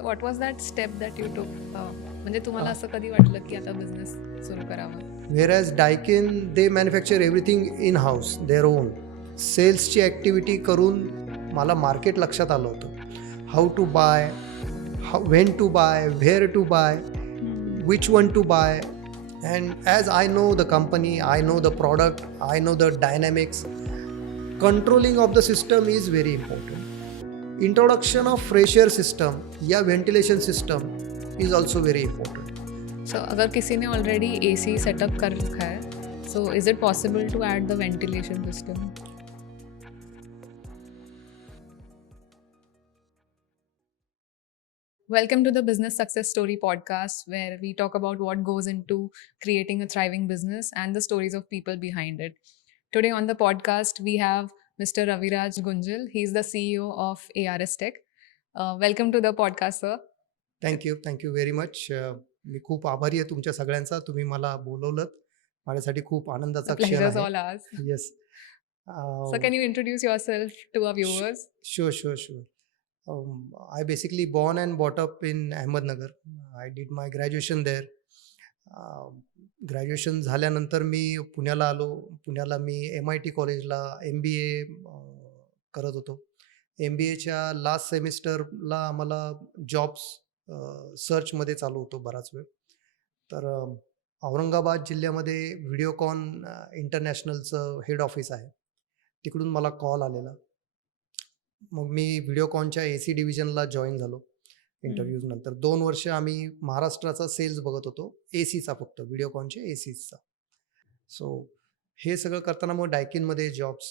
So what was that step that you took? म्हणजे तुम्हाला असं कधी वाटलं की आता बिझनेस सुरू करावा? Whereas Daikin, they manufacture everything in-house, their own. सेल्सची ॲक्टिव्हिटी करून मला मार्केट लक्षात आलं होतं. How to buy, when to buy, where to buy, which one to buy. And as I know the company, I know the product, I know the dynamics, controlling of the system is very important. Introduction of fresh air system या ventilation system is also very important. So अगर किसी ने already AC setup कर रखा है, so is it possible to add the ventilation system? Welcome to the Business Success Story podcast, where we talk about what goes into creating a thriving business and the stories of people behind it. Today on the podcast, we have Mr. Raviraj Gunjal. He's the CEO of ARS Tech. Welcome to the podcast, sir. Thank you very much. मी खूप आभारी आहे तुमच्या सगळ्यांचा. तुम्ही मला बोलवलं. माझ्यासाठी खूप आनंदाचा The क्षण pleasure is आहे. all ours. Yes. So can you introduce yourself to our viewers? Sure. I basically born and brought up in Ahmednagar. I did my graduation there. Graduation झाल्यानंतर मी पुण्याला आलो. पुण्याला मी MIT कॉलेजला MBA करत होतो. MBAच्या last सेमिस्टरला आम्हाला jobs सर्चमध्ये चालू होतो बराच वेळ. तर औरंगाबाद जिल्ह्यामध्ये व्हिडिओकॉन इंटरनॅशनलचं हेड ऑफिस आहे. तिकडून मला कॉल आलेला. मग मी व्हिडिओकॉनच्या AC डिव्हिजनला जॉईन झालो इंटरव्ह्यूज नंतर. 2 वर्ष आम्ही महाराष्ट्राचा सेल्स बघत होतो, ACचा फक्त, व्हिडिओकॉनचे ACचा. सो हे सगळं करताना मग डायकिनमध्ये जॉब्स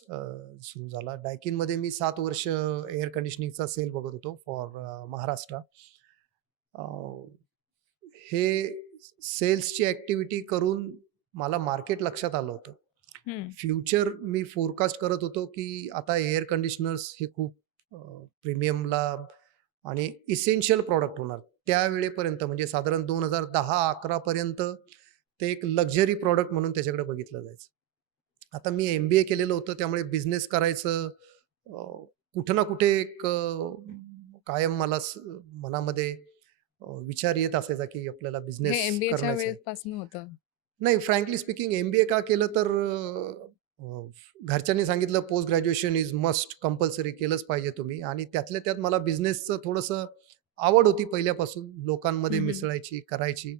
सुरू झाला. डायकिनमध्ये मी 7 वर्ष एअर कंडिशनिंगचा सेल बघत होतो फॉर महाराष्ट्र. हे सेल्सची ॲक्टिव्हिटी करून मला मार्केट लक्षात आलं होतं. फ्युचर मी फोरकास्ट करत होतो की आता एअर कंडिशनर्स हे खूप प्रीमियमला आणि इसेन्शियल प्रॉडक्ट होणार. त्यावेळेपर्यंत म्हणजे साधारण 2010-11 पर्यंत ते एक लक्झरी प्रॉडक्ट म्हणून त्याच्याकडे बघितलं जायचं. आता मी MBA केलेलं होतं, त्यामुळे बिझनेस करायचं कुठं ना कुठे एक कायम मला मनामध्ये विचार येत असायचा की आपल्याला बिझनेस हे MBAच्या करायचा आहे. वेळेपासून होतं. नाही, फ्रँकली स्पीकिंग MBA का केलं तर घरच्यांनी सांगितलं post graduation is must, compulsory केलंच पाहिजे तुम्ही. आणि त्यातल्या त्यात मला बिझनेसचं थोडंसं आवड होती पहिल्यापासून, लोकांमध्ये मिसळायची, करायची.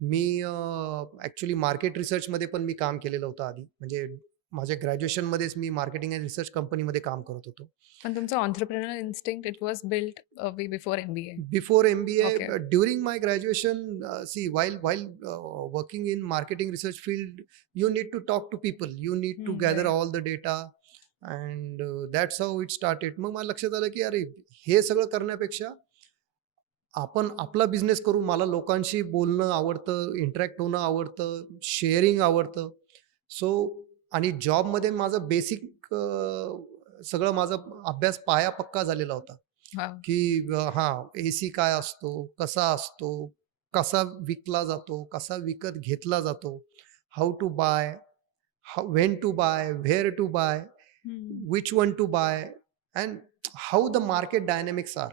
मी ॲक्च्युली मार्केट रिसर्चमध्ये पण मी काम केलेलं होतं आधी. म्हणजे माझ्या ग्रॅज्युएशनमध्येच मी मार्केटिंग अँड रिसर्च कंपनीमध्ये काम करत होतो. पण तुमचं entrepreneur instinct it was built way before MBA. Before MBA, Okay. During my graduation, see, while working in marketing research field, you need to talk to people. You need to gather right. all the data, and that's how it started. मग मला लक्षात आलं की अरे, हे सगळं करण्यापेक्षा आपण आपला business करू. मला लोकांशी बोलणं आवडतं, इंटरॅक्ट होणं आवडतं, शेअरिंग आवडतं. सो आणि जॉबमध्ये माझं बेसिक सगळं माझा अभ्यास पाया पक्का झालेला होता Wow. की AC काय असतो, कसा असतो, कसा विकला जातो, कसा विकत घेतला जातो, how to buy, when to buy, where to buy, which one to buy, and how the market dynamics are,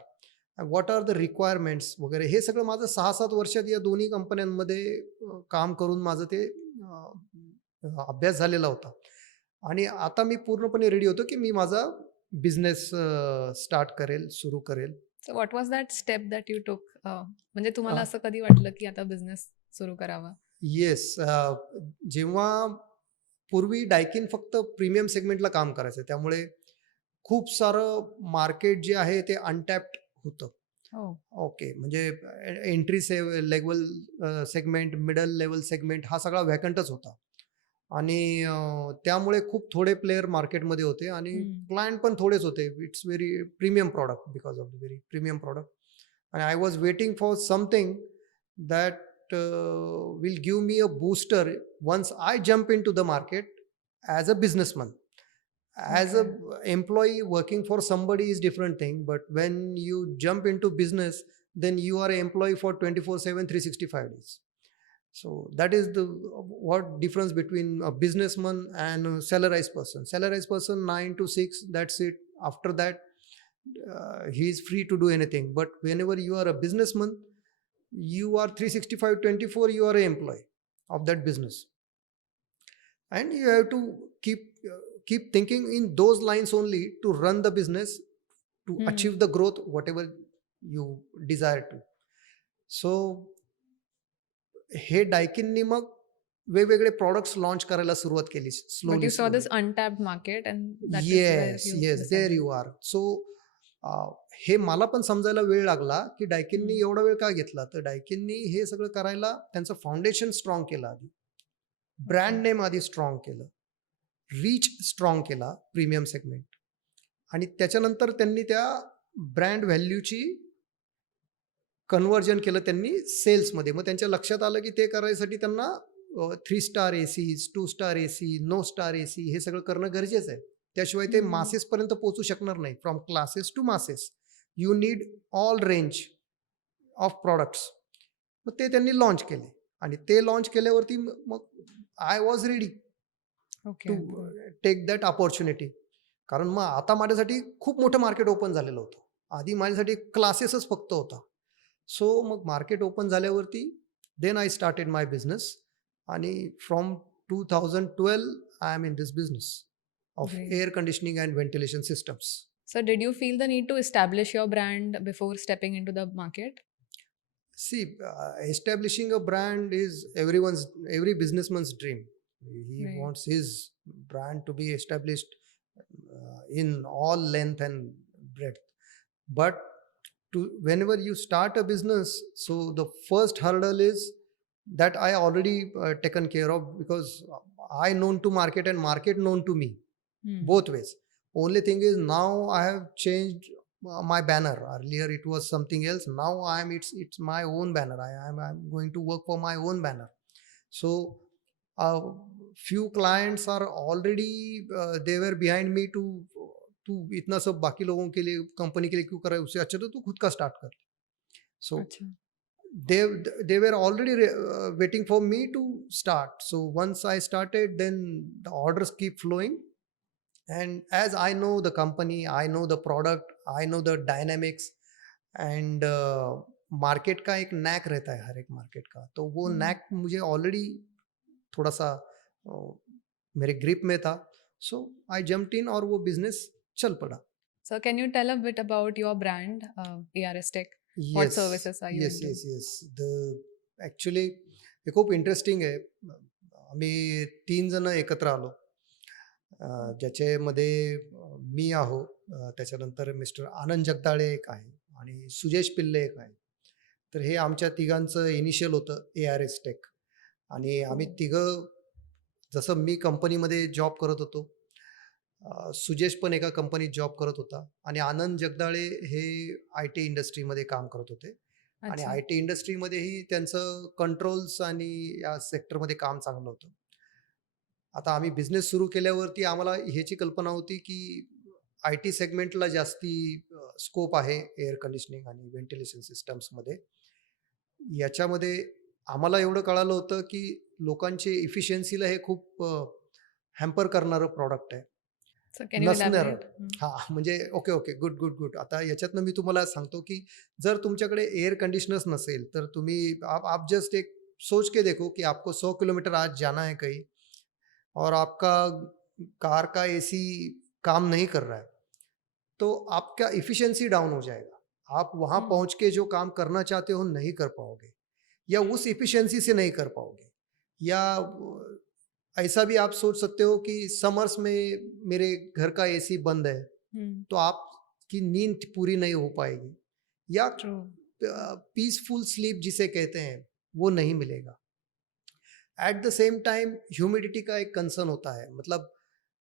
what are the requirements वगैरे. हे सगळं माझं 6-7 वर्षात या दोन्ही कंपन्यांमध्ये काम करून माझं ते अभ्यास झालेला होता. आणि आता मी पूर्णपणे रेडी होतो की मी माझा बिझनेस स्टार्ट करेल, सुरू करेल. So what was that step that you took? म्हणजे तुम्हाला असं कधी वाटलं की आता बिझनेस सुरू करावा? येस. जेव्हा पूर्वी डायकिन फक्त प्रीमियम सेगमेंटला काम करायचं, त्यामुळे खूप सारं मार्केट जे आहे ते अनटॅप्ड होतं. ओके, म्हणजे entry level segment, middle level segment हा सगळा व्हॅकंटच होता. आणि त्यामुळे खूप थोडे प्लेयर मार्केटमध्ये होते आणि क्लायंट पण थोडेच होते. It's very premium product, because of the very premium product. आणि I was waiting for something that will give me a booster once I jump into the market as a businessman. As a employee working for somebody is different thing, but when you jump into business, then you are an employee for 24/7, 365 days. So that is the what difference between a businessman and a salarized person. Salarized person 9 to 6, that's it. After that he is free to do anything. But whenever you are a businessman, you are 365/24, you are an employee of that business, and you have to keep thinking in those lines only to run the business, to achieve the growth whatever you desire to. So हे डायकिननी मग वेगवेगळे products launch करायला सुरुवात केली But slowly you saw this slowly. untapped market, and that is where yes you yes there decided. You are. So हे मला पण समजायला वेळ लागला की डायकिननी एवढा वेळ का घेतला. तर डायकिननी हे सगळं करायला त्यांचं फाउंडेशन स्ट्रॉंग केलं आधी, ब्रँड नेम आधी स्ट्रॉंग केलं, रीच स्ट्रॉंग केला प्रीमियम सेगमेंट, आणि त्याच्यानंतर त्यांनी त्या ब्रँड व्हॅल्यूची कन्व्हर्जन केलं त्यांनी सेल्समध्ये. मग त्यांच्या लक्षात आलं की ते करायसाठी त्यांना 3 star ACs, 2 star AC, no star AC हे सगळं करणं गरजेचं आहे. त्याशिवाय ते मासेसपर्यंत पोहोचू शकणार नाही. From classes to masses you need all range of products. मग ते त्यांनी लॉन्च केले, आणि ते लॉन्च केल्यावरती मग I was ready Okay. To take that opportunity. कारण मग आता माझ्यासाठी खूप मोठं मार्केट ओपन झालेलं होतं. आधी माझ्यासाठी क्लासेसच फक्त होता. सो मग मार्केट ओपन झाल्यावरती then I started my business, आणि from 2012 I am in this business of Great. Air conditioning and ventilation systems. So did you feel the need to establish your brand before stepping into the market? See, establishing a brand is every businessman's dream. He Right. wants his brand to be established in all length and breadth. But whenever you start a business, so the first hurdle is that I already taken care of, because I known to market and market known to me, both ways. Only thing is now I have changed my banner. Earlier it was something else. Now it's my own banner. I'm going to work for my own banner. So few clients are already they were behind me to तू इतना सब बाकी लोगों के लिए company के लिए क्यों कर रहा है, उससे अच्छा तो तू खुद का स्टार्ट कर. सो Acha. they were already waiting for me to start. So once I started, then the orders keep flowing, and as I know the company, I know the product, I know the dynamics, and market का एक NAAC रहता है हर एक market का. तो वो NAAC मुझे already थोड़ा सा मेरे ग्रिप में था. सो आई जम्प्ड इन और वो बिजनेस चल पड़ा. So can you tell a bit about your brand, ARS Tech? What services are you yes into? Yes yes. Actually हे खूप इंटरेस्टिंग आहे. आम्ही 3 जण एकत्र आलो, ज्याच्यामध्ये मी आहो, त्याच्यानंतर मिस्टर आनंद जगदाळे एक आहे, आणि सुजेश पिल्ले एक आहे. तर हे आमच्या तिघांचं इनिशियल होतं ARS टेक. आणि आम्ही तिघं, जसं मी कंपनीमध्ये जॉब करत होतो, सुजेश पण एका कंपनीत जॉब करत होता, आणि आनंद जगदाळे हे IT इंडस्ट्रीमध्ये काम करत होते. आणि अच्छा. IT इंडस्ट्रीमध्येही त्यांचं कंट्रोल्स आणि या सेक्टरमध्ये काम चांगलं होतं. आता आम्ही बिझनेस सुरू केल्यावरती आम्हाला ह्याची कल्पना होती की IT सेगमेंटला जास्ती स्कोप आहे एअर कंडिशनिंग आणि व्हेंटिलेशन सिस्टम्समध्ये. याच्यामध्ये आम्हाला एवढं कळालं होतं की लोकांचे इफिशियन्सीला हे खूप हॅम्पर करणारं प्रॉडक्ट आहे. So can you नसणारं. elaborate? हां, म्हणजे ओके गुड. आता याच्यातनं मी तुम्हाला सांगतो की जर तुमच्याकडे एअर कंडिशनर्स नसेल, तर तुम्ही आप जस्ट एक सोच के देखो कि आपको 100 किलोमीटर आज जाना है कहीं, और आपका कार का AC काम नहीं कर रहा है, तो आपका इफिशियंसी डाउन हो जाएगा. आप वहाँ पहुँच के जो काम करना चाहते हो नहीं कर पाओगे, या उस इफिशियंसी से नहीं कर पाओगे. या ऐसा भी आप सोच सकते हो कि समर्स में मेरे घर का AC बंद है, तो आपकी नींद पूरी नहीं हो पाएगी, या True. पीसफुल स्लीप जिसे कहते हैं वो नहीं मिलेगा. Eight the same time humidity का एक कंसर्न होता है. मतलब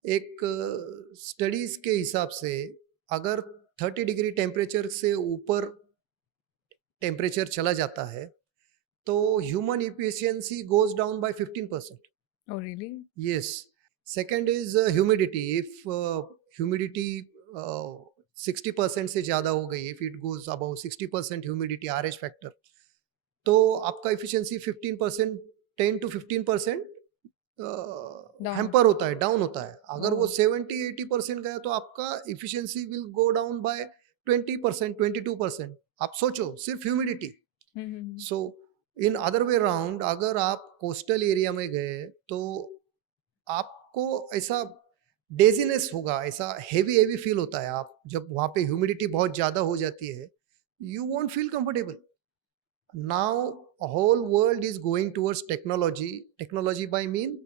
एक स्टडीज के हिसाब से अगर 30 डिग्री टेम्परेचर से ऊपर टेम्परेचर चला जाता है तो human efficiency goes down by 15%. Oh, really? Yes. Second is humidity. If humidity 60% से ज़्यादा हो गई, if it goes above 60% humidity RH factor, तो आपका efficiency 15%, 10 to 15% Down. हैम्पर होता है, डाउन होता है. अगर वो Oh. 70-80% गया तो आपका efficiency will go down by 20%, 22%, आप सोचो सिर्फ humidity. So in other way round, अगर आप कोस्टल एरिया में गए तो आपको ऐसा डेजीनेस होगा, ऐसा हेवी हेवी फील होता है। आप जब वहाँ पे ह्यूमिडिटी बहुत ज़्यादा हो जाती है, you won't feel comfortable. Now whole world is going towards technology. Technology by mean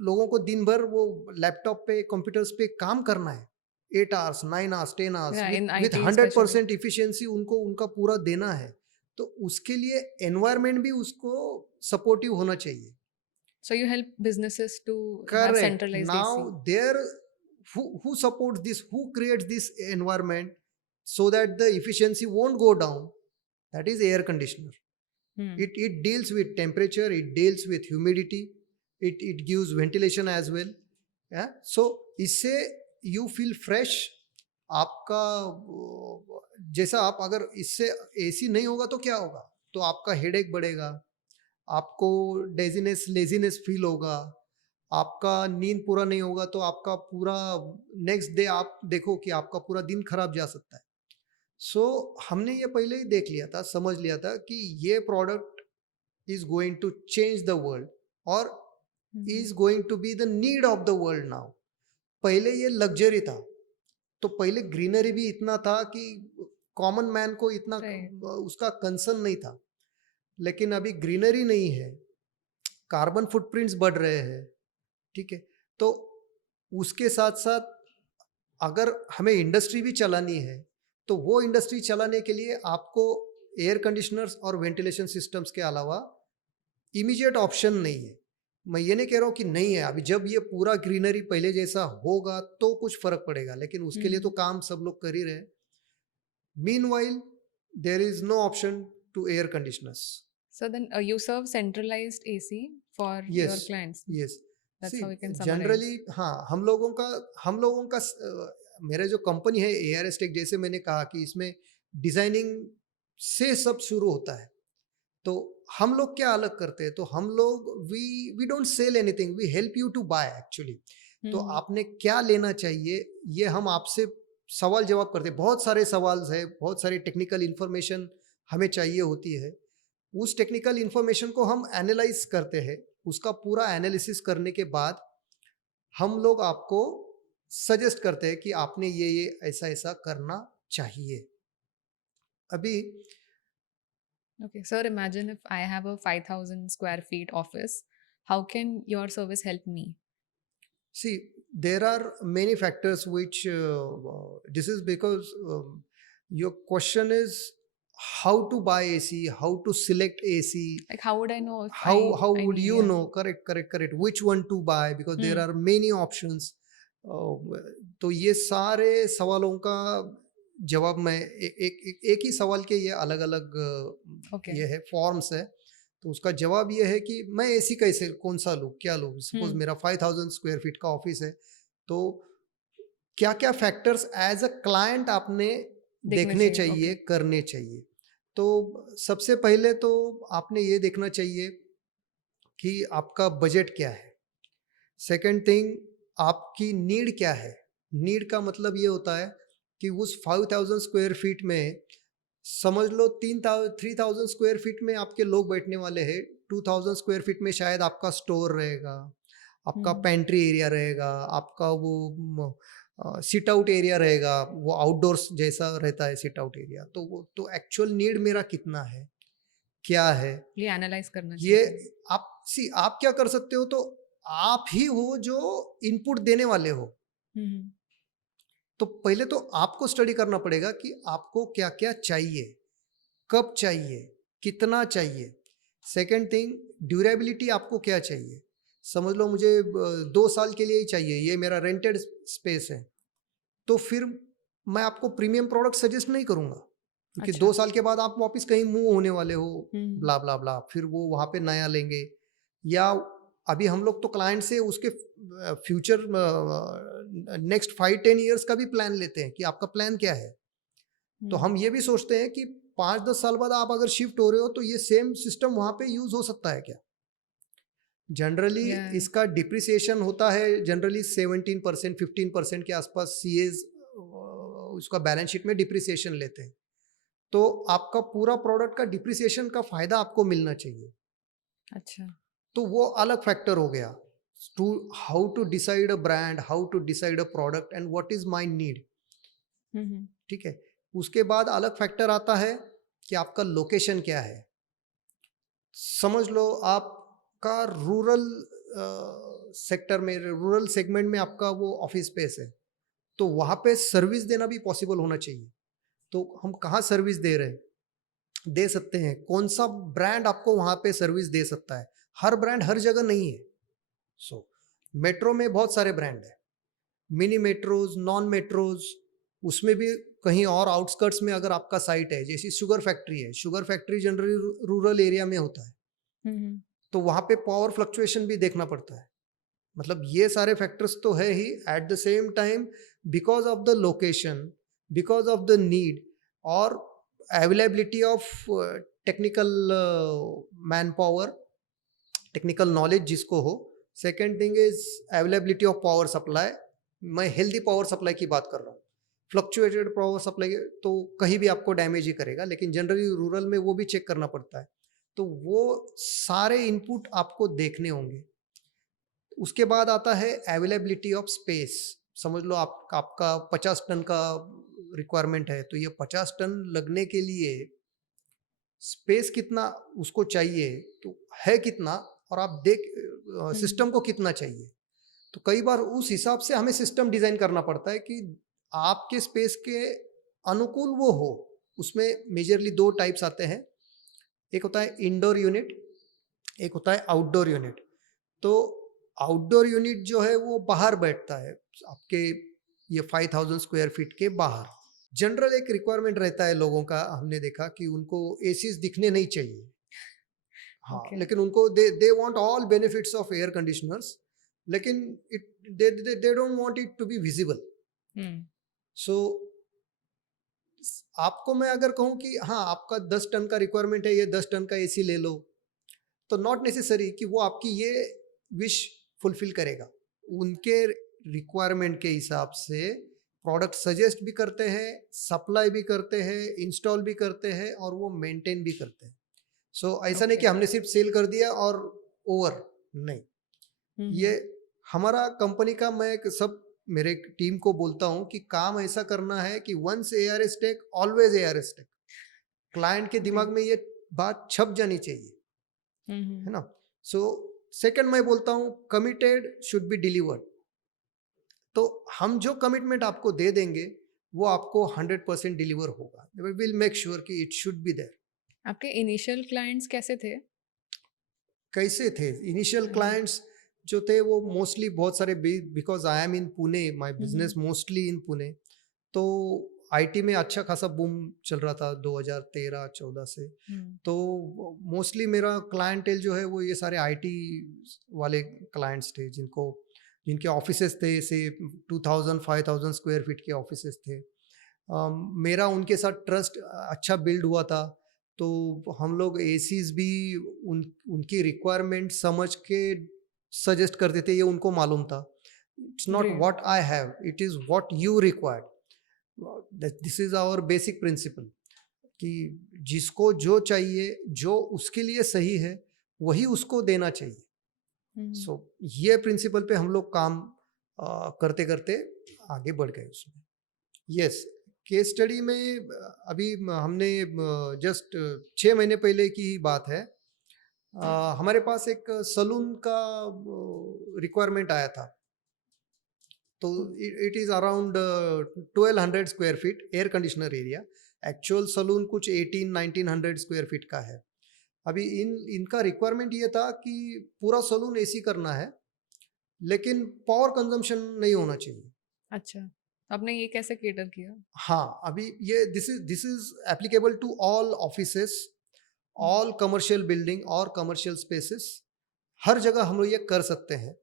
लोगों को दिन भर वो लैपटॉप पे कंप्यूटर्स पे काम करना है, 8 hours 9 hours 10 hours Yeah, in with IT especially. 100% efficiency उनको उनका पूरा देना है। तो उसके लिए एनवायरमेंट भी उसको सपोर्टिव होना चाहिए। So you help businesses to have Correct. centralized AC. Now there, who supports this, who creates this environment so that the efficiency won't go down? That is air conditioner. Hmm. It deals with temperature, it deals with humidity, it gives ventilation as well. Yeah. So इससे you feel fresh। आपका जैसा आप अगर इससे AC नहीं होगा तो क्या होगा? तो आपका हेडेक बढ़ेगा, आपको डेजीनेस लेजीनेस फील होगा, आपका नींद पूरा नहीं होगा, तो आपका पूरा नेक्स्ट डे आप देखो कि आपका पूरा दिन खराब जा सकता है। सो हमने ये पहले ही देख लिया था, समझ लिया था कि ये product is going to change the world और is going to be the need of the world now. पहले ये लग्जरी था, तो पहले ग्रीनरी भी इतना था कि कॉमन मैन को इतना उसका कंसर्न नहीं था। लेकिन अभी ग्रीनरी नहीं है, कार्बन फुटप्रिंट्स बढ़ रहे हैं, ठीक है। तो उसके साथ साथ अगर हमें इंडस्ट्री भी चलानी है, तो वो इंडस्ट्री चलाने के लिए आपको एयर कंडीशनर्स और वेंटिलेशन सिस्टम्स के अलावा इमीडिएट ऑप्शन नहीं है। मैं ये नहीं कह रहा हूँ कि नहीं है, अभी जब ये पूरा ग्रीनरी पहले जैसा होगा तो कुछ फर्क पड़ेगा, लेकिन उसके लिए तो काम सब लोग कर ही रहे हैं। Meanwhile there is no option to air conditioners. So then you serve centralized AC for your Yes, clients. yes. That's See, how we can summarize. Generally हाँ, हम लोगों का मेरे जो कंपनी है ARS टेक, जैसे मैंने कहा कि इसमें डिजाइनिंग से सब शुरू होता है। तो हम लोग क्या अलग करते हैं, तो हम लोग we don't sell anything, we help you to buy actually. तो आपने क्या लेना चाहिए ये हम आपसे सवाल जवाब करते हैं। बहुत सारे सवाल है, बहुत सारी टेक्निकल इंफॉर्मेशन हमें चाहिए होती है। उस टेक्निकल इंफॉर्मेशन को हम एनालाइज करते हैं, उसका पूरा एनालिसिस करने के बाद हम लोग आपको सजेस्ट करते हैं कि आपने ये ऐसा ऐसा करना चाहिए। अभी Okay, sir, imagine if I have a 5,000 square feet office, how can your service help me? see, there are many factors which this is because your question is how to buy AC, how to select AC, Like, how would I know if how I would need, you yeah. know, correct which one to buy, because there are many options. तो ये सारे सवालों का जवाब मैं एक ही सवाल के ये अलग अलग Okay. ये है फॉर्म्स है। तो उसका जवाब ये है कि मैं एसी कैसे, कौन सा लूँ, क्या लूँ। सपोज मेरा 5000 स्क्वायर फीट का ऑफिस है, तो क्या क्या फैक्टर्स एज अ क्लाइंट आपने देखने चाहिए, okay. करने चाहिए। तो सबसे पहले तो आपने ये देखना चाहिए कि आपका बजट क्या है। सेकंड थिंग, आपकी नीड क्या है। नीड का मतलब ये होता है कि उस 5000 स्क्वायर फीट में समझ लो 3000 स्क्वायर फीट में आपके लोग बैठने वाले हैं, 2000 स्क्वायर फीट में शायद आपका स्टोर रहेगा, आपका पेंट्री एरिया रहेगा, आपका वो सिट आउट एरिया रहेगा, वो आउटडोर्स जैसा रहता है सिट आउट एरिया। तो वो तो एक्चुअल नीड मेरा कितना है, क्या है, ये एनालाइज करना ये चाहिए। आप क्या कर सकते हो, तो आप ही हो जो इनपुट देने वाले हो। तो पहले तो आपको स्टडी करना पड़ेगा कि आपको क्या क्या चाहिए, कब चाहिए, कितना चाहिए। सेकंड थिंग, ड्यूरेबिलिटी आपको क्या चाहिए। समझ लो मुझे 2 साल के लिए ही चाहिए, ये मेरा रेंटेड स्पेस है, तो फिर मैं आपको प्रीमियम प्रोडक्ट सजेस्ट नहीं करूंगा, क्योंकि 2 साल के बाद आप वापस कहीं मूव होने वाले हो, ब्ला ब्ला ब्ला, फिर वो वहाँ पे नया लेंगे। या अभी हम लोग तो क्लाइंट से उसके फ्यूचर नेक्स्ट 5-10 ईयर्स का भी प्लान लेते हैं कि आपका प्लान क्या है। तो हम ये भी सोचते हैं कि 5-10 साल बाद आप अगर शिफ्ट हो रहे हो तो ये सेम सिस्टम वहाँ पे यूज हो सकता है क्या। जनरली इसका डिप्रिसिएशन होता है जनरली 17% 15% के आसपास सीएज उसका बैलेंस शीट में डिप्रिसिएशन लेते हैं, तो आपका पूरा प्रोडक्ट का डिप्रिसिएशन का फायदा आपको मिलना चाहिए। अच्छा। तो वो अलग फैक्टर हो गया। To how to decide a brand, how to decide a product and what is my need. Hmm. ठीक है। उसके बाद अलग फैक्टर आता है कि आपका लोकेशन क्या है। समझ लो आपका रूरल सेक्टर में, रूरल सेगमेंट में आपका वो ऑफिस स्पेस है, तो वहाँ पे सर्विस देना भी पॉसिबल होना चाहिए। तो हम कहाँ सर्विस दे रहे हैं, दे सकते हैं, कौन सा ब्रांड आपको वहाँ पे सर्विस दे सकता है। हर ब्रांड हर जगह नहीं है। सो मेट्रो में बहुत सारे ब्रांड है, मिनी मेट्रोज, नॉन मेट्रोज, उसमें भी कहीं और आउटस्कर्ट्स में अगर आपका साइट है, जैसे शुगर फैक्ट्री है, sugar factory generally rural area में होता है, हम्म। तो वहाँ पे पावर फ्लक्चुएशन भी देखना पड़ता है। मतलब ये सारे फैक्टर्स तो है ही। At the same time, because of the location, because of the need, और availability of technical manpower, technical knowledge जिसको हो। Second thing is availability of power supply. मैं हेल्दी पावर सप्लाई की बात कर रहा हूँ। फ्लक्चुएटेड पावर सप्लाई तो कहीं भी आपको डैमेज ही करेगा, लेकिन जनरली रूरल में वो भी चेक करना पड़ता है। तो वो सारे इनपुट आपको देखने होंगे। उसके बाद आता है अवेलेबिलिटी ऑफ स्पेस। समझ लो आपका 50 टन का रिक्वायरमेंट है, तो ये 50 टन लगने के लिए स्पेस कितना उसको चाहिए, तो है कितना, और आप देख हम्म। सिस्टम को कितना चाहिए। तो कई बार उस हिसाब से हमें सिस्टम डिजाइन करना पड़ता है कि आपके स्पेस के अनुकूल वो हो। उसमें मेजरली दो टाइप्स आते हैं, एक होता है इंडोर यूनिट, एक होता है आउटडोर यूनिट। तो आउटडोर यूनिट जो है वो बाहर बैठता है आपके ये 5000 स्क्वायर फीट के बाहर। जनरल एक रिक्वायरमेंट रहता है लोगों का, हमने देखा कि उनको एसीज दिखने नहीं चाहिए। हाँ, ओके। लेकिन उनको they want all benefits of air conditioners, लेकिन it they don't want it to be visible. Hmm. So आपको मैं अगर कहूँ कि हाँ आपका 10 टन का रिक्वायरमेंट है, ये 10 टन का एसी ले लो, तो नॉट नेसेसरी कि वो आपकी ये विश फुलफिल करेगा। उनके रिक्वायरमेंट के हिसाब से प्रोडक्ट सजेस्ट भी करते हैं, सप्लाई भी करते हैं, इंस्टॉल भी करते हैं, और वो मेंटेन भी करते हैं। सो ऐसा नहीं ओके। कि हमने सिर्फ सेल कर दिया और ओवर, नहीं। ये हम्म। हमारा कंपनी का, मैं सब मेरे टीम को बोलता हूँ कि काम ऐसा करना है कि once ARS take always ARS take. Client के दिमाग ग्रेट। में ये बात छप जानी चाहिए, हम्म। है ना। सो सेकंड मैं बोलता हूँ कमिटेड शुड बी डिलीवर्ड। तो हम जो कमिटमेंट आपको दे देंगे वो आपको 100% डिलीवर होगा। वी विल मेक श्योर कि इट शुड बी देयर। आपके इनिशियल क्लाइंट्स कैसे थे? कैसे थे इनिशियल हम्म। क्लाइंट्स जो थे, वो मोस्टली बहुत सारे, because I am in Pune, my business hmm. Mostly in Pune. तो आईटी में अच्छा खासा बूम चल रहा था 2013-14 से। हम्म। तो मोस्टली मेरा क्लाइंटेल जो है वो ये सारे आईटी वाले क्लाइंट्स थे, जिनके ऑफिसेस थे, से 2000-5000 स्क्वायर फीट के ऑफिसेस थे। मेरा उनके साथ ट्रस्ट अच्छा बिल्ड हुआ था। तो हम लोग एसीज भी उनकी रिक्वायरमेंट समझ के सजेस्ट करते थे, ये उनको मालूम था। It's not great. What I have, it is what you required. This is our basic principle कि जिसको जो चाहिए, जो उसके लिए सही है, वही उसको देना चाहिए। हम्म। सो ये प्रिंसिपल पे हम लोग काम करते करते आगे बढ़ गए उसमें। यस, केस स्टडी में अभी हमने जस्ट 6 महीने पहले की ही बात है। हमारे पास एक सलून का रिक्वायरमेंट आया था। तो it is around 1200 square feet air conditioner area. Actual salon कुछ 1800-1900 स्क्वायर फीट का है। अभी इनका रिक्वायरमेंट ये था कि पूरा सलून एसी करना है, लेकिन पावर कंजम्पशन नहीं होना चाहिए। अच्छा, आपने ये कैसे केटर किया? हाँ, अभी ये this is applicable to all offices, all commercial building और कमर्शियल स्पेसेस। हर जगह हम लोग ये कर सकते हैं,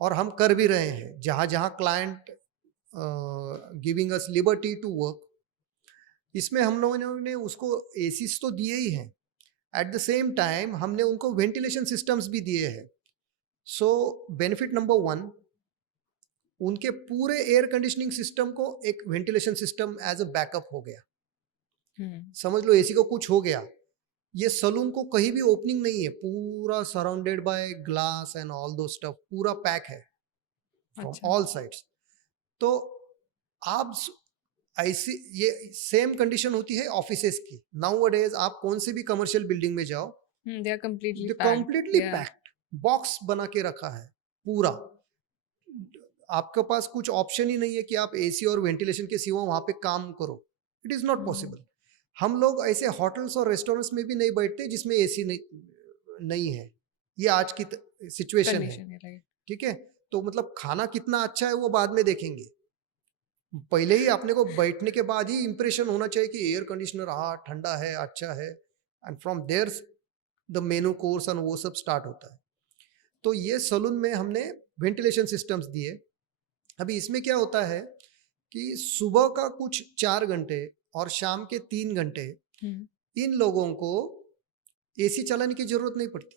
और हम कर भी रहे हैं जहाँ जहाँ client giving us liberty to work. इसमें हम लोगों ने उसको एसीज तो दिए ही हैं, एट द सेम टाइम हमने उनको वेंटिलेशन सिस्टम्स भी दिए हैं। सो बेनिफिट नंबर 1, उनके पूरे एयर कंडीशनिंग सिस्टम को एक ventilation system as a backup हो गया। समझ लो एसी को कुछ हो गया, ये सलून को कहीं भी ओपनिंग नहीं है, पूरा surrounded by glass and all दो स्टफ, पूरा पैक है फ्रॉम अच्छा। All sides. तो आप ऐसी ये सेम कंडीशन होती है ऑफिसेज की। नाउ डेज आप कौन से भी कमर्शियल बिल्डिंग में जाओ, they are completely packed. Completely Yeah. Packed, box बना के रखा है पूरा। आपके पास कुछ ऑप्शन ही नहीं है कि आप एसी और वेंटिलेशन के सिवा वहां पे काम करो। It is not possible. हम लोग ऐसे होटल्स और रेस्टोरेंट्स में भी नहीं बैठते जिसमें एसी नहीं है। ये आज की सिचुएशन है, Condition है, right. ठीक है। तो मतलब खाना कितना अच्छा है वो बाद में देखेंगे, पहले ही अपने को बैठने के बाद ही इंप्रेशन होना चाहिए कि एयर कंडीशनर हाँ ठंडा है, अच्छा है, and from there the menu course and वो सब स्टार्ट होता है। तो ये सलून में हमने वेंटिलेशन सिस्टम्स दिए। अभी इसमें क्या होता है कि सुबह का कुछ 4 घंटे और शाम के 3 घंटे इन लोगों को एसी चलाने की जरूरत नहीं पड़ती,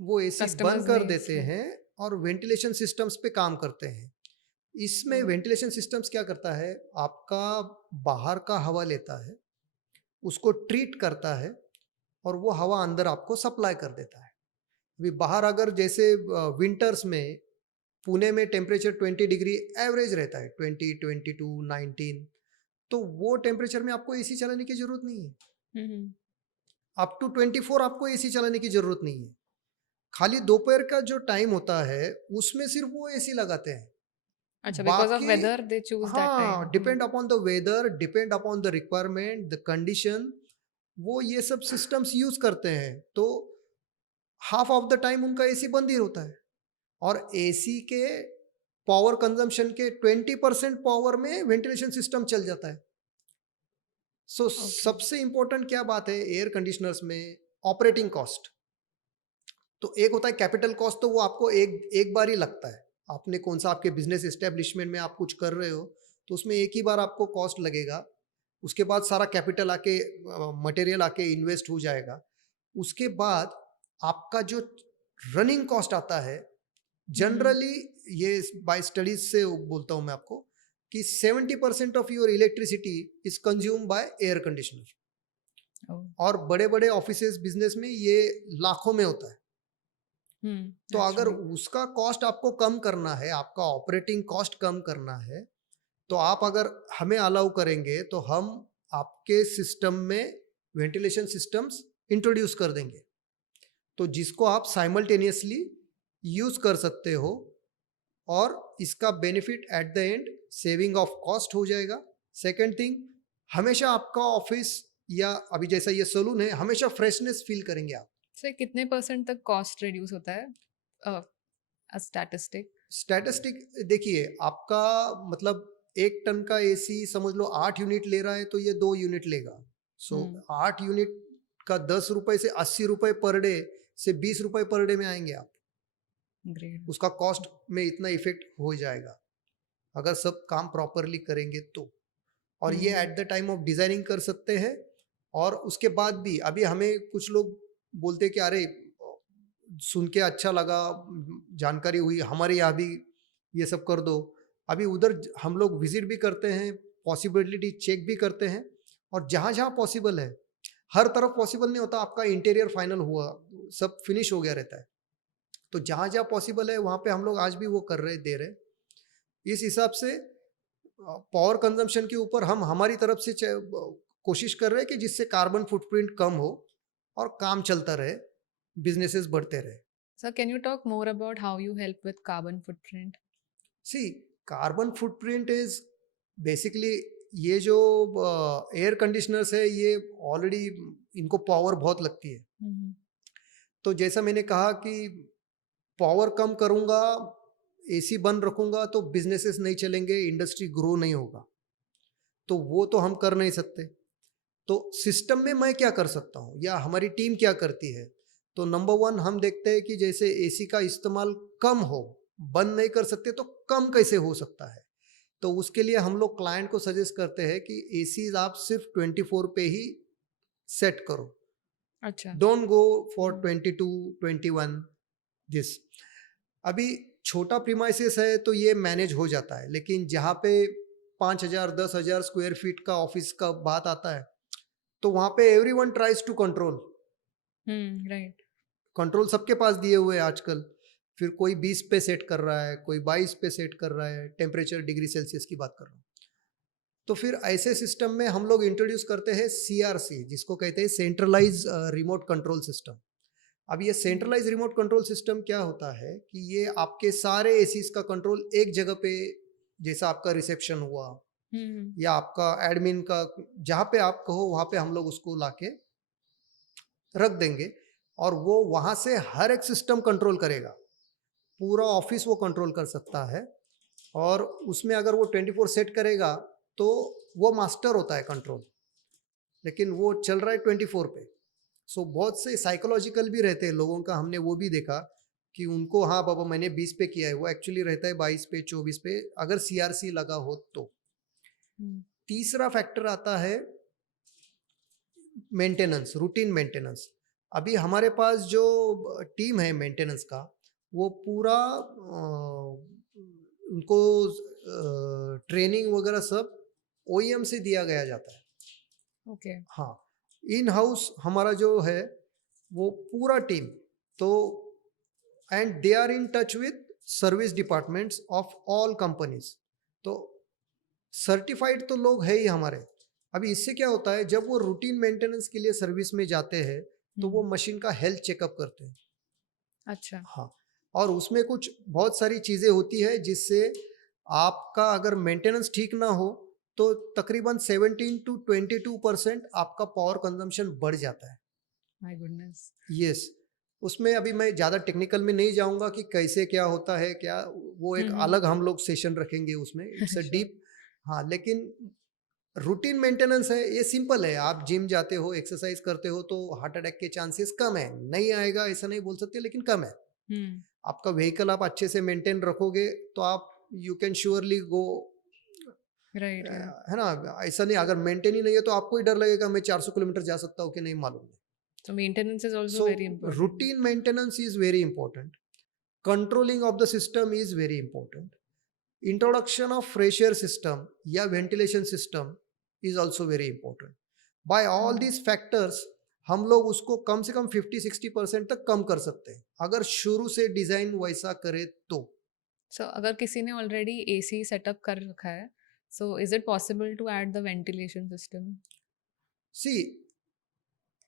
वो एसी बंद Customers कर नहीं देते इसलिए। हैं और वेंटिलेशन सिस्टम्स पे काम करते हैं। इसमें वेंटिलेशन सिस्टम्स क्या करता है, आपका बाहर का हवा लेता है, उसको ट्रीट करता है और वो हवा अंदर आपको सप्लाई कर देता है। अभी बाहर अगर जैसे विंटर्स में पुणे में टेम्परेचर 20 डिग्री एवरेज रहता है, 20, 22, 19, तो वो टेम्परेचर में आपको एसी चलाने की जरूरत नहीं है। अप टू 24 आपको एसी चलाने की जरूरत नहीं है। खाली दोपहर का जो टाइम होता है उसमें सिर्फ वो एसी लगाते हैं। अच्छा, because of बाकी weather they choose that time. हाँ, depend upon the weather, depend upon the requirement, the condition, वो ये सब सिस्टम्स यूज करते हैं। तो हाफ ऑफ द टाइम उनका एसी बंद ही होता है और एसी के पावर कंजम्पशन के 20% पावर में वेंटिलेशन सिस्टम चल जाता है। सो सबसे इंपॉर्टेंट क्या बात है एयर कंडीशनर्स में, ऑपरेटिंग कॉस्ट। तो एक होता है कैपिटल कॉस्ट, तो वो आपको एक बार ही लगता है। आपने कौन सा आपके बिजनेस एस्टेब्लिशमेंट में आप कुछ कर रहे हो तो उसमें एक ही बार आपको कॉस्ट लगेगा। उसके बाद सारा कैपिटल आके मटेरियल आके इन्वेस्ट हो जाएगा। उसके बाद आपका जो रनिंग कॉस्ट आता है, जनरली ये बाय स्टडीज से बोलता हूं मैं आपको कि 70% of your electricity is consume by air conditioner. और बड़े बड़े ऑफिसेज बिजनेस में ये लाखों में होता है। तो अगर उसका कॉस्ट आपको कम करना है, आपका ऑपरेटिंग कॉस्ट कम करना है, तो आप अगर हमें अलाउ करेंगे तो हम आपके सिस्टम में वेंटिलेशन सिस्टम्स इंट्रोड्यूस कर देंगे, तो जिसको आप साइमल्टेनियसली यूज कर सकते हो और इसका benefit at the end saving of cost हो जाएगा। सेकेंड थिंग, हमेशा आपका ऑफिस या अभी जैसा ये सलून है हमेशा फ्रेशनेस फील करेंगे आप। सर कितने % तक कॉस्ट रिड्यूस होता है स्टैटिस्टिक? स्टैटिस्टिक देखिए, आपका मतलब 1 टन का एसी समझ लो 8 यूनिट ले रहा है तो ये 2 यूनिट लेगा। सो 8 यूनिट का 10 रुपए से 80 रुपए पर डे से 20 रुपए पर डे में आएंगे आप। ग्रेट। उसका कॉस्ट में इतना इफेक्ट हो जाएगा अगर सब काम प्रॉपरली करेंगे तो। और ये at the time of designing कर सकते हैं। और उसके बाद भी अभी हमें कुछ लोग बोलते हैं कि अरे सुन के अच्छा लगा, जानकारी हुई, हमारे यहाँ भी ये सब कर दो। अभी उधर हम लोग विजिट भी करते हैं, पॉसिबिलिटी चेक भी करते हैं, और जहाँ जहाँ पॉसिबल है, हर तरफ पॉसिबल नहीं होता आपका इंटीरियर फाइनल हुआ सब फिनिश हो गया रहता है, तो जहाँ जहाँ पॉसिबल है वहाँ पे हम लोग आज भी वो कर रहे दे रहे। इस हिसाब से पावर कंजम्पशन के ऊपर हम हमारी तरफ से कोशिश कर रहे हैं कि जिससे कार्बन फुटप्रिंट कम हो और काम चलता रहे, बिजनेसेस बढ़ते रहे। Sir, can you talk more about how you help with carbon footprint? See carbon footprint is basically ये जो एयर कंडीशनर्स है ये ऑलरेडी इनको पावर बहुत लगती है। तो जैसा मैंने कहा कि पावर कम करूंगा, एसी बंद रखूंगा तो बिजनेसेस नहीं चलेंगे, इंडस्ट्री ग्रो नहीं होगा, तो वो तो हम कर नहीं सकते। तो सिस्टम में मैं क्या कर सकता हूँ या हमारी टीम क्या करती है, तो नंबर 1 हम देखते हैं कि जैसे एसी का इस्तेमाल कम हो, बंद नहीं कर सकते तो कम कैसे हो सकता है। तो उसके लिए हम लोग क्लाइंट को सजेस्ट करते हैं कि एसी आप सिर्फ 24 पे ही सेट करो। अच्छा। Don't go for 22, 21 this. अभी छोटा प्रीमाइसेस है तो ये मैनेज हो जाता है, लेकिन जहाँ पे 5,000 10,000 स्क्वायर फीट का ऑफिस का बात आता है तो वहाँ पे everyone tries to control. Right. Control सबके पास दिए हुए हैं आजकल। फिर कोई 20 पे सेट कर रहा है, कोई 22 पे सेट कर रहा है, टेम्परेचर डिग्री सेल्सियस की बात कर रहा हूँ। तो फिर ऐसे सिस्टम में हम लोग इंट्रोड्यूस करते हैं सीआरसी, जिसको कहते हैं सेंट्रलाइज रिमोट कंट्रोल सिस्टम। अब ये सेंट्रलाइज रिमोट कंट्रोल सिस्टम क्या होता है कि ये आपके सारे एसीज का कंट्रोल एक जगह पे, जैसा आपका रिसेप्शन हुआ या आपका एडमिन का, जहाँ पे आप कहो वहाँ पे हम लोग उसको लाके रख देंगे और वो वहाँ से हर एक सिस्टम कंट्रोल करेगा। पूरा ऑफिस वो कंट्रोल कर सकता है और उसमें अगर वो 24 सेट करेगा तो वो मास्टर होता है कंट्रोल, लेकिन वो चल रहा है 24 पे। सो बहुत से साइकोलॉजिकल भी रहते हैं लोगों का, हमने वो भी देखा कि उनको हाँ बाबा मैंने 20 पे किया है, वो एक्चुअली रहता है 22 पे 24 पे अगर सीआरसी लगा हो तो। तीसरा फैक्टर आता है मेंटेनेंस, रूटीन मेंटेनेंस। अभी हमारे पास जो टीम है मेंटेनेंस का, वो पूरा उनको ट्रेनिंग वगैरह सब ओईएम से दिया गया जाता है। ओके। हाँ, इन हाउस हमारा जो है वो पूरा टीम, तो and they are in touch with service departments of all companies, तो सर्टिफाइड तो लोग है ही हमारे। अभी इससे क्या होता है, जब वो रूटीन मेंटेनेंस के लिए सर्विस में जाते हैं तो वो मशीन का हेल्थ चेकअप करते हैं। अच्छा। हाँ, और उसमें कुछ बहुत सारी चीज़ें होती है जिससे आपका अगर मेंटेनेंस ठीक ना हो तो तकरीबन 17 to 22% आपका पावर कंजम्पशन बढ़ जाता है। My goodness. यस, उसमें अभी मैं ज़्यादा टेक्निकल में नहीं जाऊंगा कि कैसे क्या होता है क्या, वो एक अलग हम लोग सेशन रखेंगे उसमें, इट्स अ डीप। हाँ, लेकिन रूटीन मेंटेनेंस है, ये सिंपल है। आप जिम जाते हो, एक्सरसाइज करते हो तो हार्ट अटैक के चांसेस कम है, नहीं आएगा ऐसा नहीं बोल सकते लेकिन कम है। आपका व्हीकल आप अच्छे से मेंटेन रखोगे तो आप you can surely go, right. है ना। ऐसा नहीं, अगर मेंटेन ही नहीं है तो आपको ही डर लगेगा मैं 400 किलोमीटर जा सकता हूँ कि नहीं, मालूम नहीं। So maintenance is also So very important. routine maintenance is very important. Controlling of the system is very important. Introduction of fresh air system या ventilation system is also very important. By all these factors हम लोग उसको कम से कम 50-60% तक कम कर सकते हैं अगर शुरू से डिजाइन वैसा करे तो। So अगर किसी ने ऑलरेडी एसी सेटअप कर रखा है, so is it possible to add the ventilation system? सी,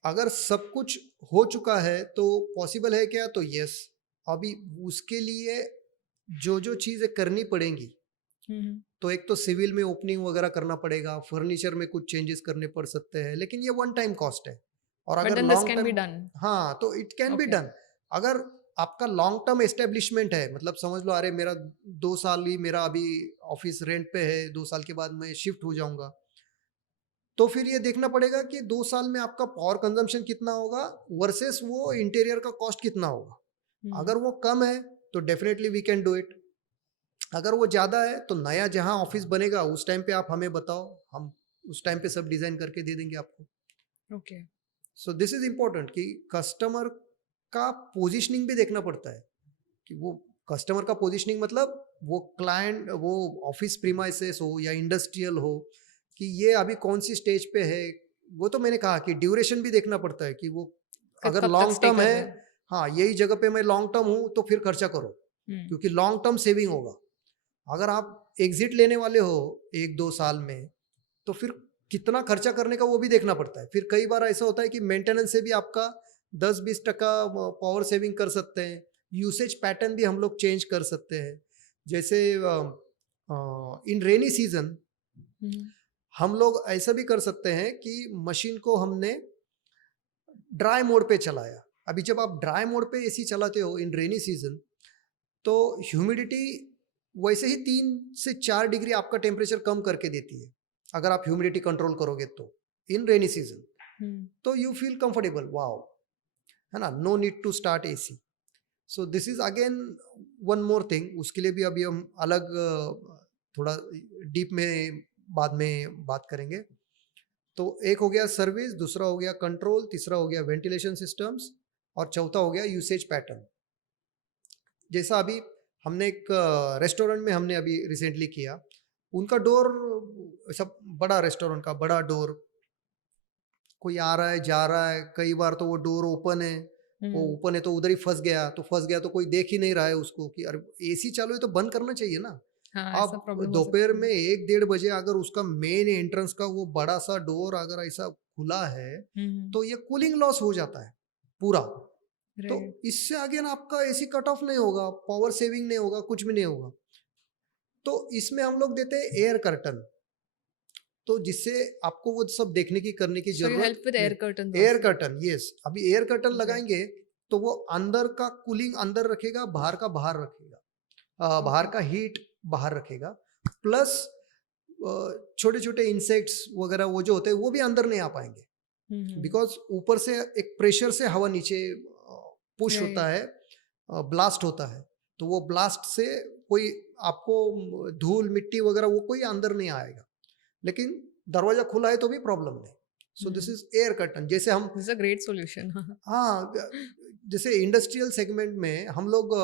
अगर सब कुछ हो चुका है तो पॉसिबल है क्या, तो यस। अभी उसके लिए जो जो चीज़ें करनी पड़ेंगी, तो एक तो सिविल में ओपनिंग वगैरह करना पड़ेगा, फर्नीचर में कुछ चेंजेस करने पड़ सकते हैं, लेकिन ये वन टाइम कॉस्ट है। और But अगर then this long can be term, done. हाँ तो it can be Okay. Done. अगर आपका लॉन्ग टर्म एस्टेब्लिशमेंट है, मतलब समझ लो अरे मेरा 2 साल ही मेरा अभी ऑफिस रेंट पे है, 2 साल के बाद मैं शिफ्ट हो जाऊंगा, तो फिर ये देखना पड़ेगा कि 2 साल में आपका पावर कंजम्पशन कितना होगा वर्सेस वो इंटीरियर का कॉस्ट कितना होगा। अगर वो कम है तो definitely we can do it. अगर वो ज़्यादा है तो नया जहाँ ऑफिस बनेगा उस टाइम पे आप हमें बताओ, हम उस टाइम पे सब डिज़ाइन करके दे देंगे आपको। Okay. So this is important कि कस्टमर का पोजीशनिंग भी देखना पड़ता है, कि वो कस्टमर का पोजीशनिंग मतलब वो क्लाइंट, वो ऑफिस प्रीमाइसेस हो या इंडस्ट्रियल हो, कि ये अभी कौन सी स्टेज पे है। वो तो मैंने कहा कि ड्यूरेशन भी देखना पड़ता है कि वो अगर कब तक लॉन्ग स्टे टर्म कर है, रहे हैं? हाँ यही जगह पे मैं लॉन्ग टर्म हूँ तो फिर खर्चा करो, क्योंकि लॉन्ग टर्म सेविंग होगा। अगर आप एग्जिट लेने वाले हो 1-2 साल में तो फिर कितना खर्चा करने का वो भी देखना पड़ता है। फिर कई बार ऐसा होता है कि मेंटेनेंस से भी आपका 10-20% पावर सेविंग कर सकते हैं। यूसेज पैटर्न भी हम लोग चेंज कर सकते हैं। जैसे इन रेनी सीजन हम लोग ऐसा भी कर सकते हैं कि मशीन को हमने ड्राई मोड पे चलाया। अभी जब आप ड्राई मोड पे एसी चलाते हो इन रेनी सीजन तो ह्यूमिडिटी वैसे ही 3 से 4 डिग्री आपका टेम्परेचर कम करके देती है अगर आप ह्यूमिडिटी कंट्रोल करोगे तो इन रेनी सीजन, तो यू फील कंफर्टेबल, वाओ, है ना, no need to start AC. So this is again one more thing, उसके लिए भी अभी हम अलग थोड़ा डीप में बाद में बात करेंगे। तो एक हो गया सर्विस, दूसरा हो गया कंट्रोल, तीसरा हो गया वेंटिलेशन सिस्टम्स और चौथा हो गया यूसेज पैटर्न। जैसा अभी हमने एक रेस्टोरेंट में हमने अभी रिसेंटली किया, उनका डोर ऐसा बड़ा रेस्टोरेंट का बड़ा डोर, कोई आ रहा है जा रहा है, कई बार तो वो डोर ओपन है, वो हम्म, ओपन है तो उधर ही फंस गया तो कोई देख ही नहीं रहा है उसको कि अरे एसी चालू है तो बंद करना चाहिए ना। हाँ, ऐसा आप प्रॉब्लम हो दोपहर सकता में है। 1-1:30 बजे अगर उसका मेन एंट्रेंस का वो बड़ा सा डोर अगर ऐसा खुला है, हम्म, तो ये कूलिंग लॉस हो जाता है पूरा। तो राइट। इससे आगे ना आपका एसी कट ऑफ नहीं होगा, पावर सेविंग नहीं होगा, कुछ भी नहीं होगा। तो इसमें हम लोग देते हैं एयर कर्टन, तो जिससे आपको वो सब देखने की करने की So you जरूरत help with नहीं। air curtains air also. Curtain, yes, अभी एयर कर्टन Great. लगाएंगे तो वो अंदर का कूलिंग अंदर रखेगा, बाहर का बाहर रखेगा, बाहर Okay. का हीट बाहर रखेगा, प्लस छोटे छोटे इंसेक्ट्स वगैरह वो जो होते हैं वो भी अंदर नहीं आ पाएंगे, Mm-hmm. बिकॉज ऊपर से एक प्रेशर से हवा नीचे पुश Right. होता है, ब्लास्ट होता है, तो वो ब्लास्ट से कोई आपको धूल मिट्टी वगैरह वो कोई अंदर नहीं आएगा, लेकिन दरवाजा खुला है तो भी प्रॉब्लम नहीं। So this Mm. Is air curtain. जैसे हम, This is a great solution. हाँ, जैसे इंडस्ट्रियल सेगमेंट में हम लोग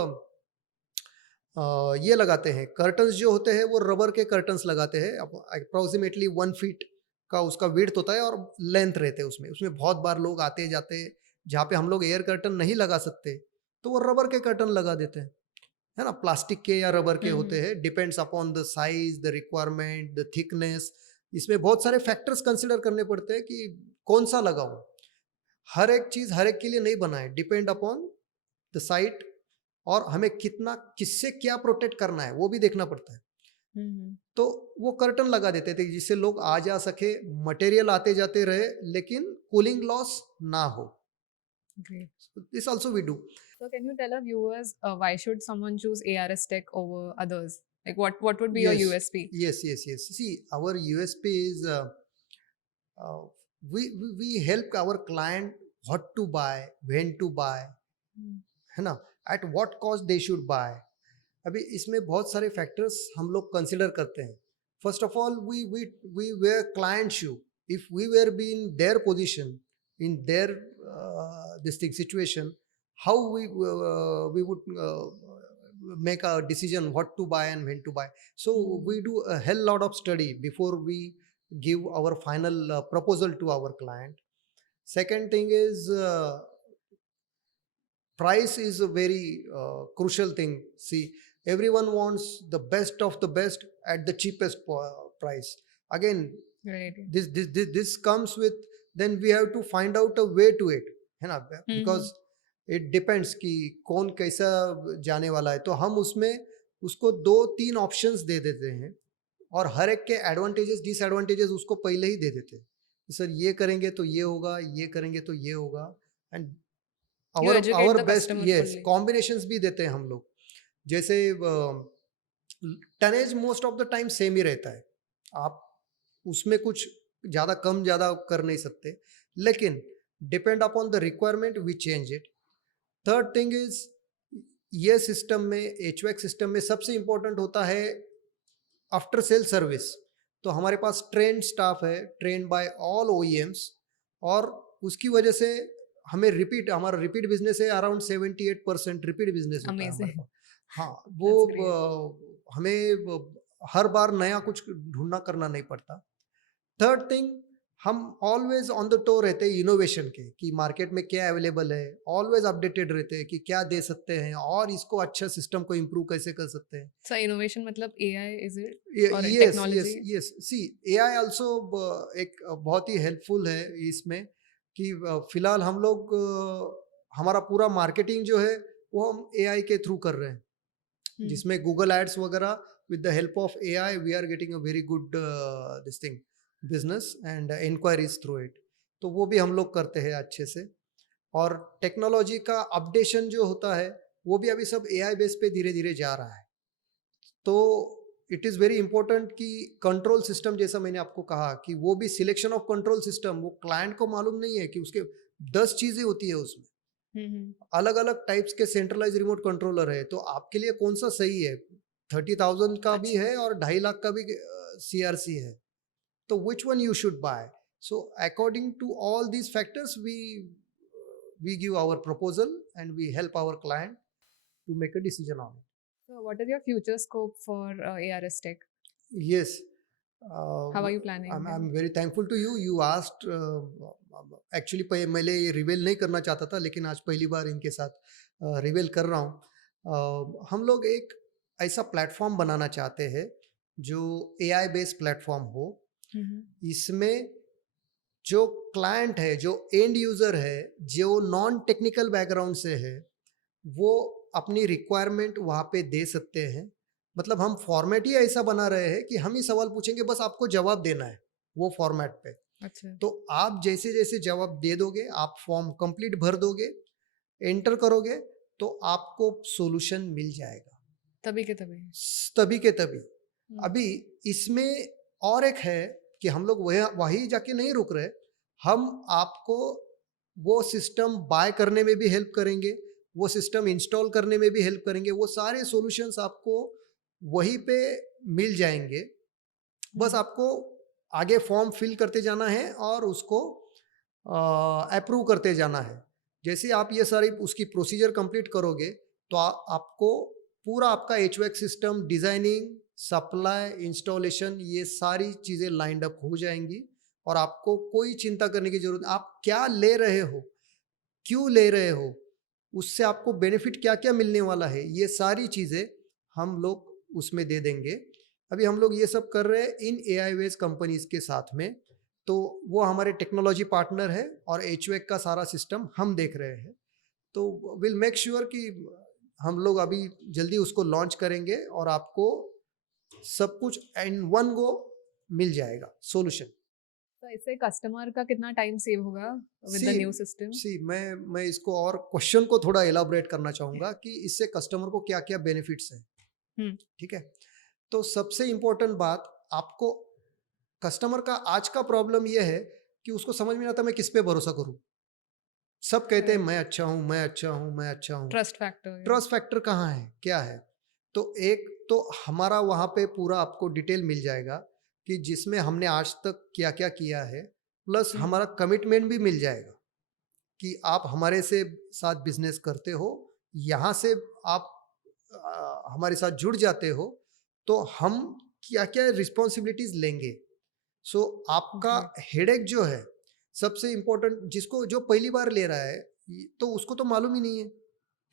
ये लगाते हैं कर्टन्स जो होते हैं, वो रबर के कर्टन्स लगाते हैं, अप्रोक्सीमेटली 1 फीट का उसका विड्थ होता है और लेंथ रहते हैं उसमें। उसमें बहुत बार लोग आते जाते हैं, जहाँ पे हम लोग एयर कर्टन नहीं लगा सकते तो वो रबर के कर्टन लगा देते हैं, है ना, प्लास्टिक के या रबर के Mm-hmm. होते हैं, depends upon the size, the requirement, the thickness. इसमें बहुत सारे फैक्टर्स कंसिडर करने पड़ते हैं कि कौन सा लगाऊं। हर एक चीज हर एक के लिए नहीं बना है, डिपेंड अपॉन द साइट, और हमें कितना किससे क्या प्रोटेक्ट करना है वो भी देखना पड़ता है। Mm-hmm. तो वो कर्टन लगा देते थे जिससे लोग आ जा सके, मटेरियल आते जाते रहे, लेकिन कूलिंग लॉस ना हो। Great. This also we do. So can you tell our viewers why should someone choose ARS Tech over others? Like what would be your Yes, USP? yes. See, our USP is uh, we help our client what to buy, when to buy, Mm. है ना, at what cost they should buy. अभी इसमें बहुत सारे factors हम लोग consider करते हैं। First of all we wear client shoe, if we were be in their position, in their this thing situation, how we would make a decision what to buy and when to buy. So Mm. we do a hell lot of study before we give our final proposal to our client. Second thing is price is a very crucial thing. See, everyone wants the best of the best at the cheapest price. Again, Right. this comes with, then we have to find out a way to it, है ना, Mm-hmm. because it depends कि कौन कैसा जाने वाला है, तो हम उसमें उसको 2-3 ऑप्शंस दे देते हैं, और हर एक के एडवांटेजेस डिसएडवांटेजेस उसको पहले ही दे देते हैं कि सर ये करेंगे तो ये होगा, ये करेंगे तो ये होगा, and You our educate our the best, customer yes, fully. Combinations भी देते हैं हम लोग। जैसे tonnage most of the time same ही रहता है, आप उसमें कुछ ज़्यादा कम ज़्यादा कर नहीं सकते, लेकिन depend upon the requirement we change it. Third thing is, ये सिस्टम में, एचवैक सिस्टम में सबसे इंपॉर्टेंट होता है आफ्टर सेल सर्विस। तो हमारे पास ट्रेंड स्टाफ है, ट्रेंड बाय ऑल ओईएम्स, और उसकी वजह से हमें रिपीट, हमारा रिपीट बिजनेस है, अराउंड 78% रिपीट बिजनेस होता है हमारे Amazing. पास। हाँ, वो That's great. हमें हर बार नया कुछ ढूंढना करना नहीं पड़ता। थर्ड थिंग, हम ऑलवेज ऑन द टो रहते हैं इनोवेशन के, कि मार्केट में क्या अवेलेबल है, ऑलवेज अपडेटेड रहते हैं कि क्या दे सकते हैं और इसको अच्छा सिस्टम को इम्प्रूव कैसे कर सकते हैं। So innovation मतलब AI is it or yes yes technology? Yes, see, AI also एक बहुत ही हेल्पफुल है इसमें, कि फिलहाल हम लोग हमारा पूरा मार्केटिंग जो है वो हम एआई के थ्रू कर रहे हैं, Hmm. जिसमें गूगल एड्स वगैरह, with the help of AI we are getting a very good this thing business and inquiries through it. तो वो भी हम लोग करते हैं अच्छे से। और टेक्नोलॉजी का अपडेशन जो होता है वो भी अभी सब एआई बेस पे धीरे धीरे जा रहा है। तो इट इज़ वेरी इंपॉर्टेंट कि कंट्रोल सिस्टम, जैसा मैंने आपको कहा कि वो भी सिलेक्शन ऑफ कंट्रोल सिस्टम, वो क्लाइंट को मालूम नहीं है कि उसके 10 चीज़ें होती है उसमें, Mm-hmm. अलग अलग टाइप्स के सेंट्रलाइज रिमोट कंट्रोलर है, तो आपके लिए कौन सा सही है। 30,000 का भी अच्छा. है और 2.5 लाख का भी सीआरसी है, तो which one you should buy. So according to all these factors we give our proposal and we help our client to make a decision on it. So what is your future scope for ARS Tech? Yes. How are you planning? I'm very thankful to you. You asked. Actually पहले ये रिवेल नहीं करना चाहता था, लेकिन आज पहली बार इनके साथ रिवेल कर रहा हूँ. हम लोग एक ऐसा प्लेटफॉर्म बनाना चाहते हैं जो AI बेस्ड प्लेटफॉर्म हो. इसमें जो क्लाइंट है, जो एंड यूजर है, जो नॉन टेक्निकल बैकग्राउंड से है, वो अपनी रिक्वायरमेंट वहाँ पे दे सकते हैं. मतलब हम फॉर्मेट ही ऐसा बना रहे हैं कि हम ही सवाल पूछेंगे, बस आपको जवाब देना है वो फॉर्मेट पे. अच्छा. तो आप जैसे जैसे जवाब दे दोगे, आप फॉर्म कंप्लीट भर दोगे, एंटर करोगे, तो आपको सॉल्यूशन मिल जाएगा तभी के तभी. तभी के तभी. अभी इसमें और एक है कि हम लोग वही जाके नहीं रुक रहे. हम आपको वो सिस्टम बाय करने में भी हेल्प करेंगे, वो सिस्टम इंस्टॉल करने में भी हेल्प करेंगे. वो सारे सॉल्यूशंस आपको वहीं पे मिल जाएंगे. बस आपको आगे फॉर्म फिल करते जाना है और उसको अप्रूव करते जाना है. जैसे आप ये सारी उसकी प्रोसीजर कंप्लीट करोगे, तो आपको पूरा आपका HVAC system designing, supply, installation, ये सारी चीज़ें लाइंड अप हो जाएंगी और आपको कोई चिंता करने की जरूरत. आप क्या ले रहे हो, क्यों ले रहे हो, उससे आपको बेनिफिट क्या क्या मिलने वाला है, ये सारी चीज़ें हम लोग उसमें दे देंगे. अभी हम लोग ये सब कर रहे हैं इन AI बेस्ड कंपनीज के साथ में. तो वो हमारे टेक्नोलॉजी पार्टनर है और HVAC का सारा सिस्टम हम देख रहे हैं. तो विल मेक श्योर कि हम लोग अभी जल्दी उसको लॉन्च करेंगे और आपको सब कुछ इन वन गो मिल जाएगा सॉल्यूशन. तो इससे कस्टमर का कितना टाइम सेव होगा विद द न्यू सिस्टम? मैं इसको और क्वेश्चन को थोड़ा एलाबोरेट करना चाहूँगा कि इससे कस्टमर को क्या क्या बेनिफिट्स हैं. ठीक है. तो सबसे इम्पोर्टेंट बात, आपको कस्टमर का आज का प्रॉब्लम यह है कि उसको समझ में नहीं आता मैं किस पे भरोसा करूं. सब कहते हैं मैं अच्छा हूं, मैं अच्छा हूं, मैं अच्छा हूं. ट्रस्ट फैक्टर कहाँ है, क्या है? तो एक तो हमारा वहां पे पूरा आपको डिटेल मिल जाएगा कि जिसमें हमने आज तक क्या क्या किया है, प्लस हमारा कमिटमेंट भी मिल जाएगा कि आप हमारे से साथ बिजनेस करते हो, यहाँ से आप हमारे साथ जुड़ जाते हो, तो हम क्या क्या रिस्पॉन्सिबिलिटीज लेंगे. सो आपका हेडेक जो है, सबसे इम्पोर्टेंट, जिसको जो पहली बार ले रहा है, तो उसको तो मालूम ही नहीं है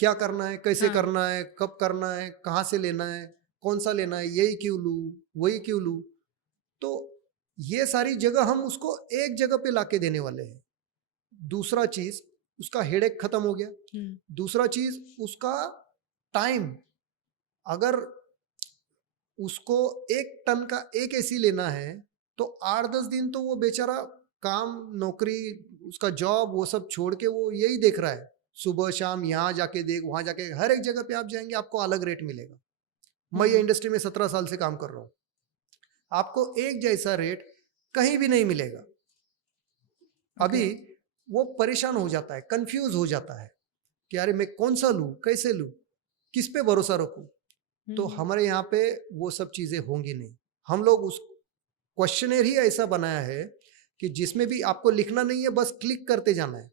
क्या करना है, कैसे करना है, कब करना है, कहाँ से लेना है, कौन सा लेना है, यही क्यों लूँ, वही क्यों लूँ. तो ये सारी जगह हम उसको एक जगह पे लाके देने वाले हैं. दूसरा चीज, उसका हेडेक खत्म हो गया. दूसरा चीज, उसका टाइम, अगर उसको 1 टन का एक एसी लेना है तो 8-10 दिन तो वो बेचारा काम, नौकरी, उसका जॉब, वो सब छोड़ के वो यही देख रहा है. सुबह शाम यहाँ जाके देख, वहां जाके, हर एक जगह पे आप जाएंगे आपको अलग रेट मिलेगा. मैं ये इंडस्ट्री में 17 साल से काम कर रहा हूँ. आपको एक जैसा रेट कहीं भी नहीं मिलेगा. अभी वो परेशान हो जाता है, कंफ्यूज हो जाता है कि अरे मैं कौन सा लूं, कैसे लूं, किस पे भरोसा रखूं. तो हमारे यहाँ पे वो सब चीजें होंगी नहीं. हम लोग उस क्वेश्चनर ही ऐसा बनाया है कि जिसमें भी आपको लिखना नहीं है, बस क्लिक करते जाना है.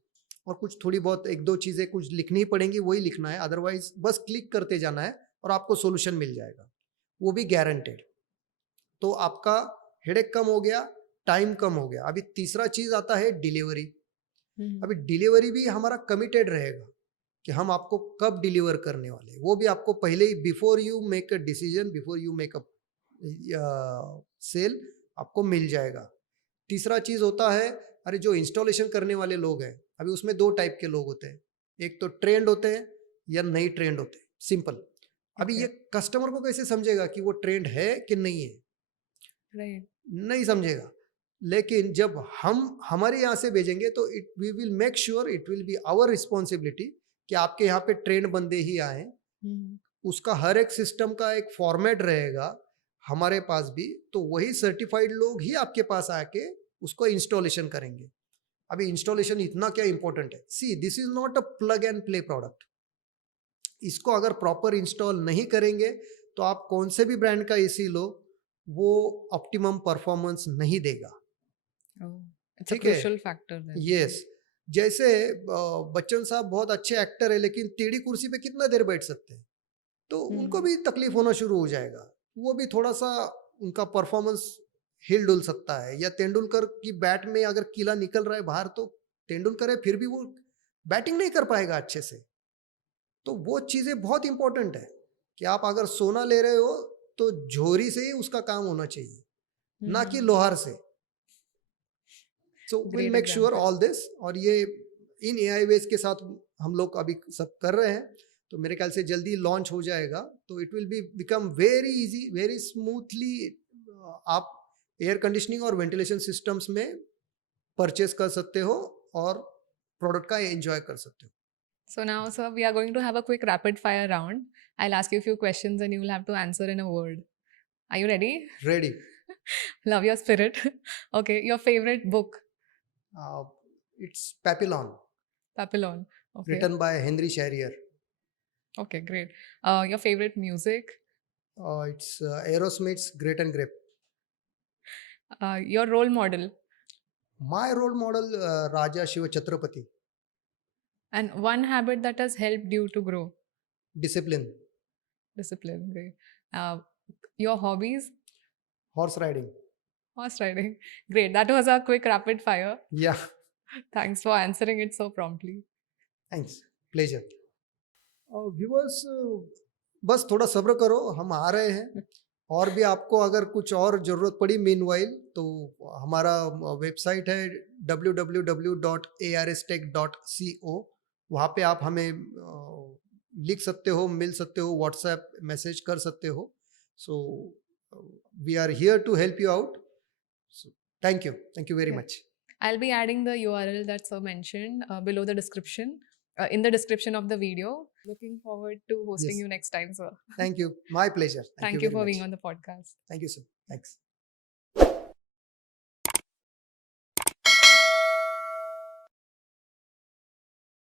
और कुछ थोड़ी बहुत 1-2 चीजें कुछ लिखनी पड़ेंगी, वही लिखना है, अदरवाइज बस क्लिक करते जाना है और आपको सॉल्यूशन मिल जाएगा, वो भी गारंटेड. तो आपका हेडेक कम हो गया, टाइम कम हो गया. अभी तीसरा चीज आता है डिलीवरी. अभी डिलीवरी भी हमारा कमिटेड रहेगा कि हम आपको कब डिलीवर करने वाले, वो भी आपको पहले ही, before you make a decision, before you make a sale, आपको मिल जाएगा. तीसरा चीज होता है, अरे जो इंस्टॉलेशन करने वाले लोग हैं, अभी उसमें 2 टाइप के लोग होते हैं. एक तो ट्रेंड होते हैं या नहीं ट्रेंड होते हैं. सिंपल. अभी ये कस्टमर को कैसे समझेगा कि वो ट्रेंड है कि नहीं है? नहीं समझेगा. लेकिन जब हम हमारे यहाँ से भेजेंगे तो we will make sure, it will be our responsibility कि आपके यहाँ पे ट्रेंड बंदे ही आए. उसका हर एक सिस्टम का एक फॉर्मेट रहेगा हमारे पास भी, तो वही सर्टिफाइड लोग ही आपके पास आके उसको इंस्टॉलेशन करेंगे. अभी इंस्टॉलेशन इतना क्या इंपॉर्टेंट है. See, this is not a plug and play product. इसको अगर प्रॉपर इंस्टॉल नहीं करेंगे तो आप कौन से भी ब्रांड का एसी लो, वो ऑप्टिमम परफॉर्मेंस नहीं देगा. ठीक है. यस. जैसे बच्चन साहब बहुत अच्छे एक्टर है, लेकिन टेढ़ी कुर्सी पे कितना देर बैठ सकते हैं? तो उनको हम्म, भी तकलीफ होना शुरू हो जाएगा। वो भी थोड़ा सा उनका परफॉर्मेंस हिल डुल सकता है। या तेंदुलकर की बैट में अगर कीला निकल रहा है बाहर, तो तेंदुलकर है फिर भी वो बैटिंग नहीं कर पाएगा अच्छे से। तो वो चीजें बहुत इंपॉर्टेंट है कि आप अगर सोना ले रहे हो तो झोरी से ही उसका काम होना चाहिए, ना कि हम्म, लोहार से। So will great make sure example. All this. और ये इन एआई वेज के साथ हम लोग अभी सब कर रहे हैं, तो मेरे ख्याल से जल्दी लॉन्च हो जाएगा। तो it will be become very easy, very smoothly. आप एयर कंडीशनिंग और वेंटिलेशन सिस्टम्स में परचेस कर सकते हो और प्रोडक्ट का एंजॉय कर सकते हो। So now, sir, we are going to have a quick rapid fire round. I'll ask you a few questions and you will have to answer in a word. Are you ready? Ready. Love your spirit. Okay, your favorite book? It's Papillon, Papillon. Okay, written by Henri Charrière. okay, great. Your favorite music? It's Aerosmith's great and grape. Your role model? My role model Raja Shiv Chhatrapati. And one habit that has helped you to grow? Discipline. Discipline. Great. Uh, your hobbies? Horse riding. Horse riding. Great. That was a quick rapid fire. या Thanks for answering it so promptly. Thanks, pleasure. Viewers, बस थोड़ा सब्र करो, हम आ रहे हैं। और भी आपको अगर कुछ और ज़रूरत पड़ी मीनवाइल, तो हमारा वेबसाइट है www.arstech.co। वहाँ पे आप हमें लिख सकते हो, मिल सकते हो, व्हाट्सएप मैसेज कर सकते हो। So we are here to help you out. So thank you very Yeah. Much. I'll be adding the URL that Sir mentioned below the description, in the description of the video. Looking forward to hosting yes, you next time, sir. Thank you, my pleasure, thank you Thank you very for being much. on the podcast. Thank you sir, thanks.